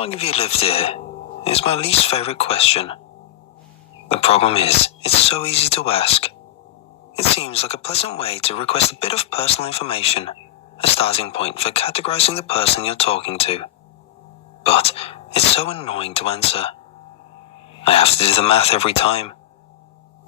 long have you lived here? Is my least favourite question. The problem is, it's so easy to ask. It seems like a pleasant way to request a bit of personal information, a starting point for categorising the person you're talking to. But it's so annoying to answer. I have to do the math every time.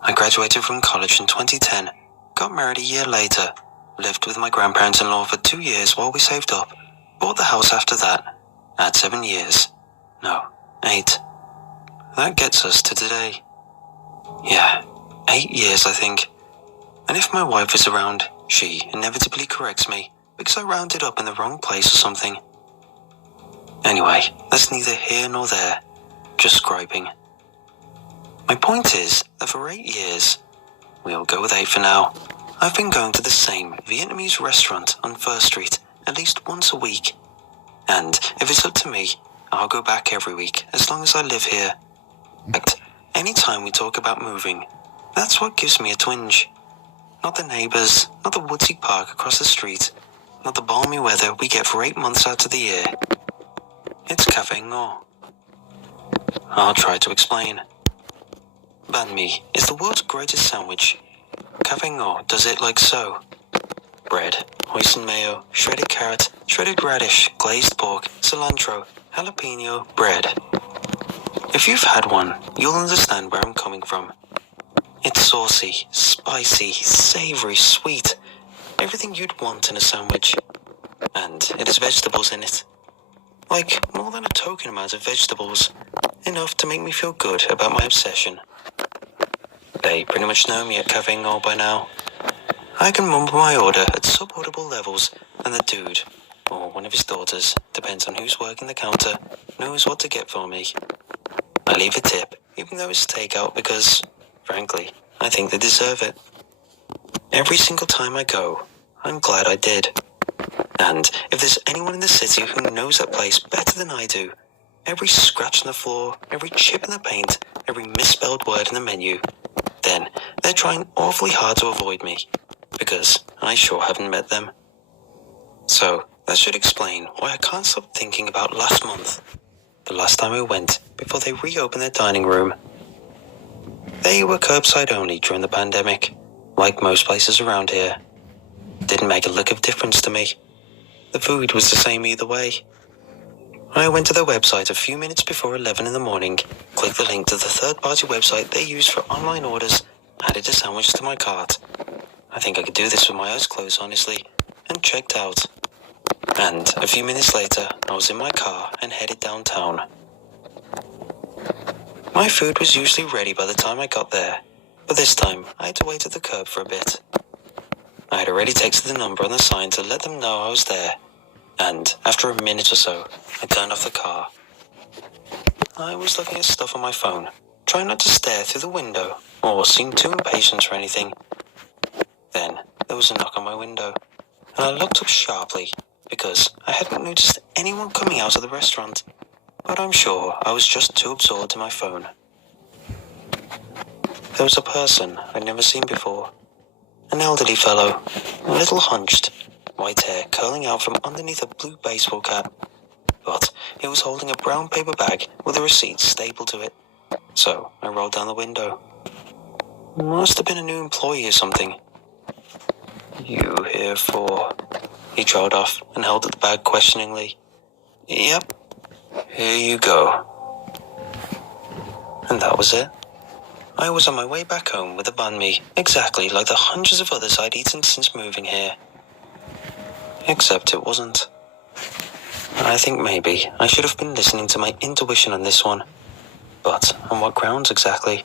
I graduated from college in 2010, got married a year later, lived with my grandparents-in-law for 2 years while we saved up, bought the house after that, at 7 years. No, 8. That gets us to today. Yeah, 8 years I think. And if my wife is around, she inevitably corrects me because I rounded up in the wrong place or something. Anyway, that's neither here nor there, just griping. My point is that for 8 years, we'll go with 8 for now, I've been going to the same Vietnamese restaurant on First Street at least once a week. And if it's up to me, I'll go back every week as long as I live here. In fact, any time we talk about moving, that's what gives me a twinge. Not the neighbours, not the woodsy park across the street, not the balmy weather we get for 8 months out of the year. It's Café Ngo. I'll try to explain. Banh mi is the world's greatest sandwich. Café Ngo does it like so. Bread, hoisin mayo, shredded carrot, shredded radish, glazed pork, cilantro, jalapeno, bread. If you've had one, you'll understand where I'm coming from. It's saucy, spicy, savoury, sweet. Everything you'd want in a sandwich. And it has vegetables in it. Like, more than a token amount of vegetables. Enough to make me feel good about my obsession. They pretty much know me at Café Ngo by now. I can mumble my order at sub-audible levels, and the dude, or one of his daughters, depends on who's working the counter, knows what to get for me. I leave a tip, even though it's takeout, because, frankly, I think they deserve it. Every single time I go, I'm glad I did. And if there's anyone in the city who knows that place better than I do, every scratch on the floor, every chip in the paint, every misspelled word in the menu, then they're trying awfully hard to avoid me, because I sure haven't met them. So, that should explain why I can't stop thinking about last month, the last time I went before they reopened their dining room. They were curbside only during the pandemic, like most places around here. Didn't make a lick of difference to me. The food was the same either way. I went to their website a few minutes before 11 in the morning, clicked the link to the third-party website they use for online orders, added a sandwich to my cart. I think I could do this with my eyes closed, honestly, and checked out. And a few minutes later, I was in my car and headed downtown. My food was usually ready by the time I got there, but this time I had to wait at the curb for a bit. I had already texted the number on the sign to let them know I was there, and after a minute or so, I turned off the car. I was looking at stuff on my phone, trying not to stare through the window or seem too impatient or anything. Then there was a knock on my window, and I looked up sharply because I hadn't noticed anyone coming out of the restaurant, but I'm sure I was just too absorbed in my phone. There was a person I'd never seen before, an elderly fellow, a little hunched, white hair curling out from underneath a blue baseball cap, but he was holding a brown paper bag with a receipt stapled to it, so I rolled down the window. Must have been a new employee or something. "You here for..." He trailed off and held up the bag questioningly. "Yep, here you go." And that was it. I was on my way back home with a banh mi, exactly like the hundreds of others I'd eaten since moving here. Except it wasn't. I think maybe I should have been listening to my intuition on this one. But on what grounds exactly?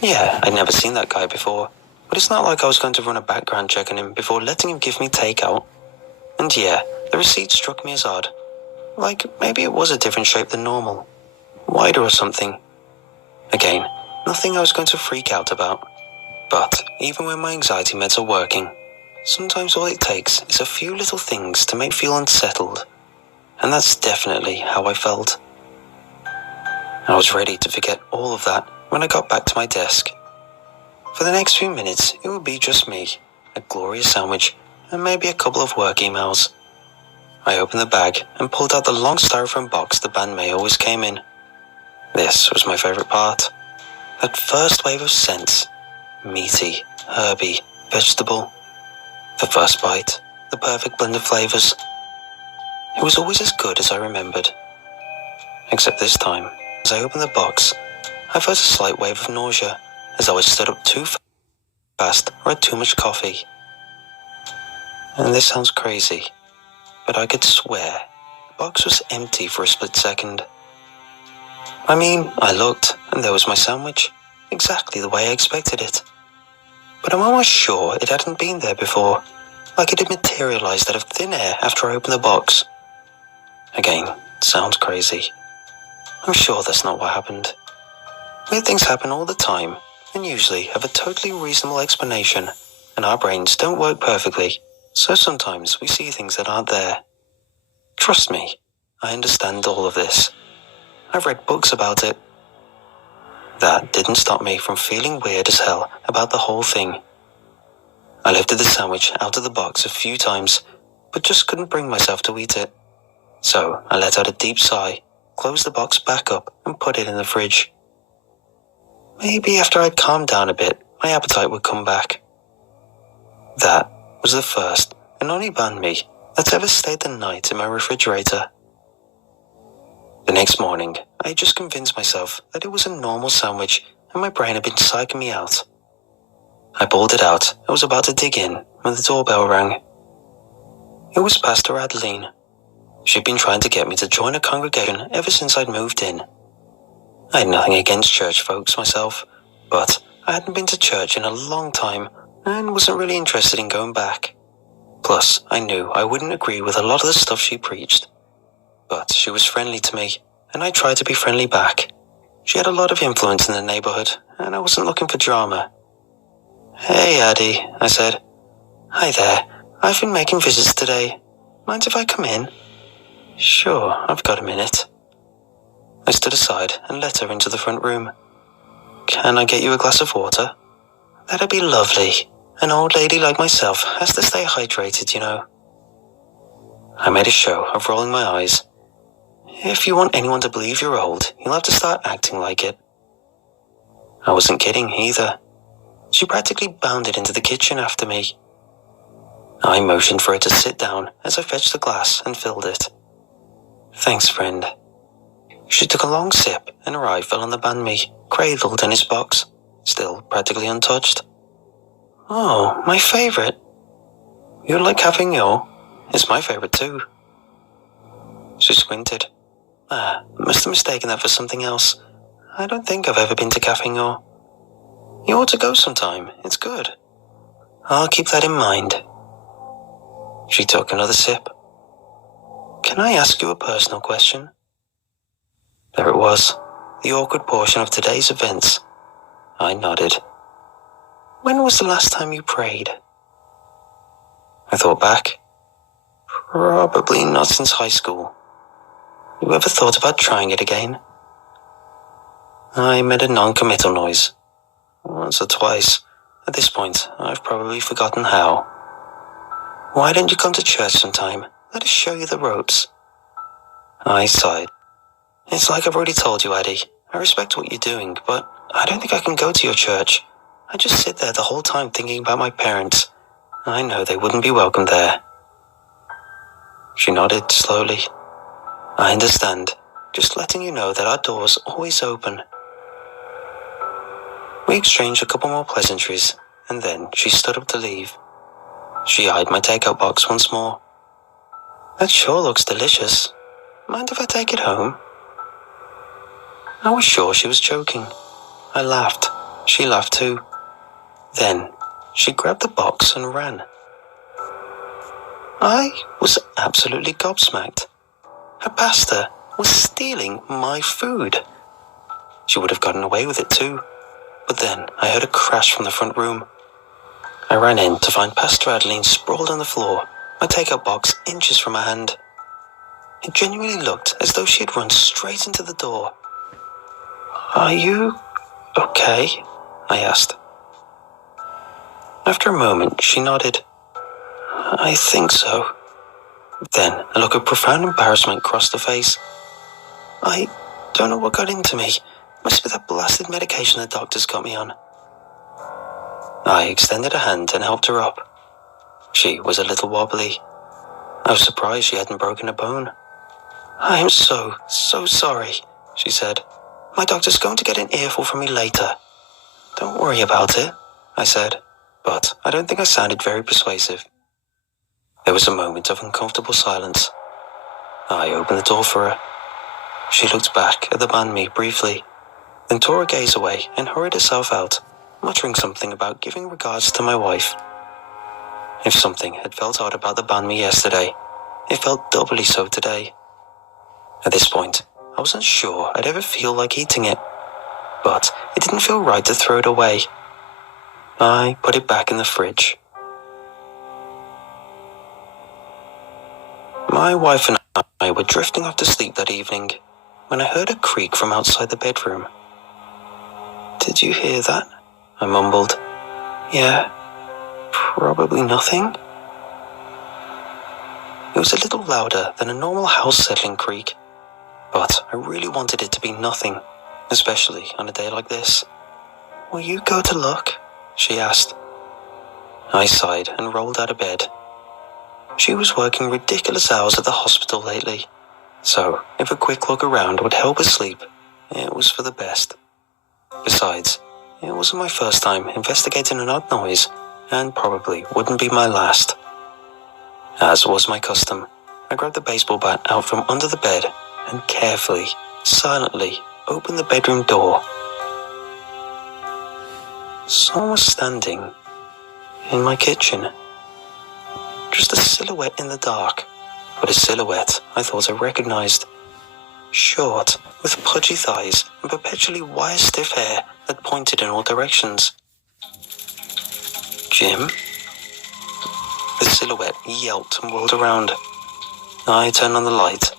Yeah, I'd never seen that guy before, but it's not like I was going to run a background check on him before letting him give me takeout. And yeah, the receipt struck me as odd. Like, maybe it was a different shape than normal. Wider or something. Again, nothing I was going to freak out about. But even when my anxiety meds are working, sometimes all it takes is a few little things to make me feel unsettled. And that's definitely how I felt. I was ready to forget all of that when I got back to my desk. For the next few minutes, it would be just me, a glorious sandwich, and maybe a couple of work emails. I opened the bag and pulled out the long styrofoam box the banh mi always came in. This was my favourite part. That first wave of scents. Meaty, herby, vegetable. The first bite, the perfect blend of flavours. It was always as good as I remembered. Except this time, as I opened the box, I felt a slight wave of nausea, as though I stood up too fast or had too much coffee. And this sounds crazy, but I could swear the box was empty for a split second. I mean, I looked, and there was my sandwich, exactly the way I expected it. But I'm almost sure it hadn't been there before, like it had materialised out of thin air after I opened the box. Again, it sounds crazy. I'm sure that's not what happened. Weird things happen all the time, and usually have a totally reasonable explanation, and our brains don't work perfectly, so sometimes we see things that aren't there. Trust me, I understand all of this. I've read books about it. That didn't stop me from feeling weird as hell about the whole thing. I lifted the sandwich out of the box a few times, but just couldn't bring myself to eat it. So I let out a deep sigh, closed the box back up, and put it in the fridge. Maybe after I'd calmed down a bit, my appetite would come back. That was the first and only banh mi that's ever stayed the night in my refrigerator. The next morning, I just convinced myself that it was a normal sandwich and my brain had been psyching me out. I pulled it out and was about to dig in when the doorbell rang. It was Pastor Adeline. She'd been trying to get me to join a congregation ever since I'd moved in. I had nothing against church folks myself, but I hadn't been to church in a long time and wasn't really interested in going back. Plus, I knew I wouldn't agree with a lot of the stuff she preached. But she was friendly to me, and I tried to be friendly back. She had a lot of influence in the neighbourhood, and I wasn't looking for drama. "Hey, Addie," I said. "Hi there. I've been making visits today. Mind if I come in?" "Sure, I've got a minute." I stood aside and let her into the front room. "Can I get you a glass of water?" "That'd be lovely. An old lady like myself has to stay hydrated, you know." I made a show of rolling my eyes. If you want anyone to believe you're old, you'll have to start acting like it. I wasn't kidding either. She practically bounded into the kitchen after me. I motioned for her to sit down as I fetched the glass and filled it. "Thanks, friend." She took a long sip and her eye fell on the banh mi, cradled in its box, still practically untouched. "Oh, my favourite. You like Cavignon? It's my favourite too." She squinted. Must have mistaken that for something else. I don't think I've ever been to Cavignon. You ought to go sometime. It's good. I'll keep that in mind. She took another sip. "Can I ask you a personal question?" There it was, the awkward portion of today's events. I nodded. "When was the last time you prayed?" I thought back. Probably not since high school. You ever thought about trying it again? I made a non-committal noise. Once or twice. At this point, I've probably forgotten how. "Why don't you come to church sometime? Let us show you the ropes." I sighed. "It's like I've already told you, Addie. I respect what you're doing, but I don't think I can go to your church. I just sit there the whole time thinking about my parents. I know they wouldn't be welcome there." She nodded slowly. "I understand. Just letting you know that our door's always open." We exchanged a couple more pleasantries, and then she stood up to leave. She eyed my takeout box once more. "That sure looks delicious. Mind if I take it home?" I was sure she was joking. I laughed. She laughed too. Then she grabbed the box and ran. I was absolutely gobsmacked. Her pastor was stealing my food. She would have gotten away with it too. But then I heard a crash from the front room. I ran in to find Pastor Adeline sprawled on the floor, my takeout box inches from her hand. It genuinely looked as though she had run straight into the door. "Are you okay?" I asked. After a moment, she nodded. "I think so. Then a look of profound embarrassment crossed her face. I don't know what got into me. Must be that blasted medication the doctors got me on. I extended a hand and helped her up. She was a little wobbly. I was surprised she hadn't broken a bone. I am so sorry, she said. My doctor's going to get an earful from me later. Don't worry about it, I said, but I don't think I sounded very persuasive. There was a moment of uncomfortable silence. I opened the door for her. She looked back at the banh mi briefly, then tore her gaze away and hurried herself out, muttering something about giving regards to my wife. If something had felt odd about the banh mi yesterday, it felt doubly so today. At this point, I wasn't sure I'd ever feel like eating it, but it didn't feel right to throw it away. I put it back in the fridge. My wife and I were drifting off to sleep that evening when I heard a creak from outside the bedroom. Did you hear that? I mumbled. Yeah, probably nothing. It was a little louder than a normal house settling creak, but I really wanted it to be nothing, especially on a day like this. Will you go to look? She asked. I sighed and rolled out of bed. She was working ridiculous hours at the hospital lately, so if a quick look around would help her sleep, it was for the best. Besides, it wasn't my first time investigating an odd noise, and probably wouldn't be my last. As was my custom, I grabbed the baseball bat out from under the bed and carefully, silently opened the bedroom door. Someone was standing in my kitchen. Just a silhouette in the dark, but a silhouette I thought I recognized. Short, with pudgy thighs and perpetually wire-stiff hair that pointed in all directions. Jim? The silhouette yelped and whirled around. I turned on the light.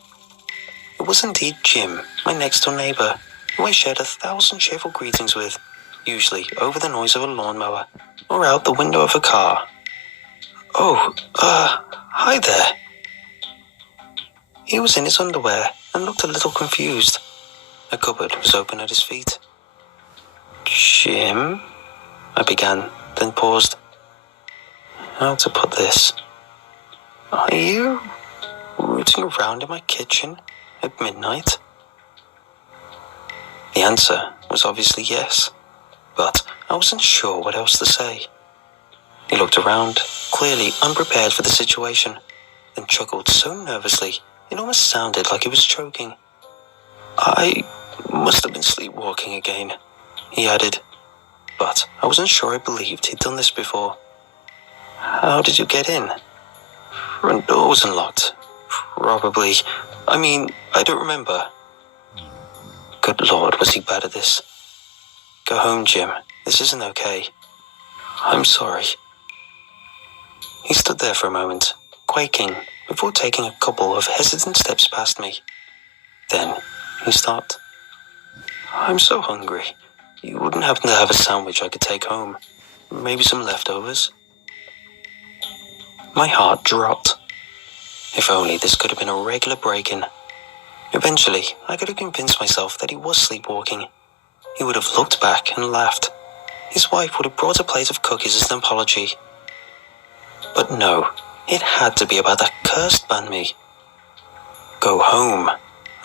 It was indeed Jim, my next-door neighbor, who I shared 1,000 cheerful greetings with, usually over the noise of a lawnmower or out the window of a car. Oh, hi there. He was in his underwear and looked a little confused. A cupboard was open at his feet. Jim? I began, then paused. How to put this? Are you rooting around in my kitchen at midnight? The answer was obviously yes, but I wasn't sure what else to say. He looked around, clearly unprepared for the situation, then chuckled so nervously it almost sounded like he was choking. I must have been sleepwalking again, he added, but I wasn't sure I believed he'd done this before. How did you get in? Front door was unlocked. Probably. I don't remember. Good Lord, was he bad at this? Go home, Jim. This isn't okay. I'm sorry. He stood there for a moment, quaking, before taking a couple of hesitant steps past me. Then he stopped. I'm so hungry. You wouldn't happen to have a sandwich I could take home? Maybe some leftovers? My heart dropped. If only this could have been a regular break-in. Eventually, I could have convinced myself that he was sleepwalking. He would have looked back and laughed. His wife would have brought a plate of cookies as an apology. But no, it had to be about that cursed banh mi. Go home,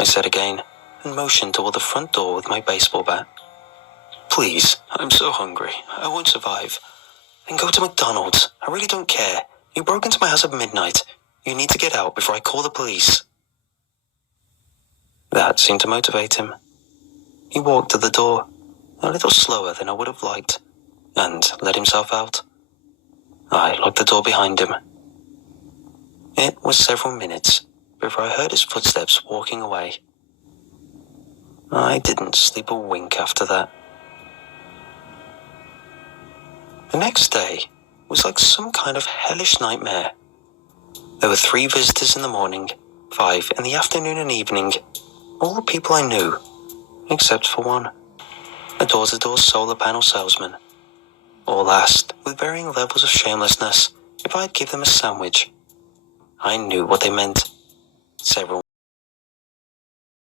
I said again, and motioned toward the front door with my baseball bat. Please, I'm so hungry. I won't survive. Then go to McDonald's. I really don't care. You broke into my house at midnight. You need to get out before I call the police. That seemed to motivate him. He walked to the door, a little slower than I would have liked, and let himself out. I locked the door behind him. It was several minutes before I heard his footsteps walking away. I didn't sleep a wink after that. The next day was like some kind of hellish nightmare. There were 3 visitors in the morning, 5 in the afternoon and evening, all people I knew, except for one, a door-to-door solar panel salesman. All asked, with varying levels of shamelessness, if I'd give them a sandwich. I knew what they meant. Several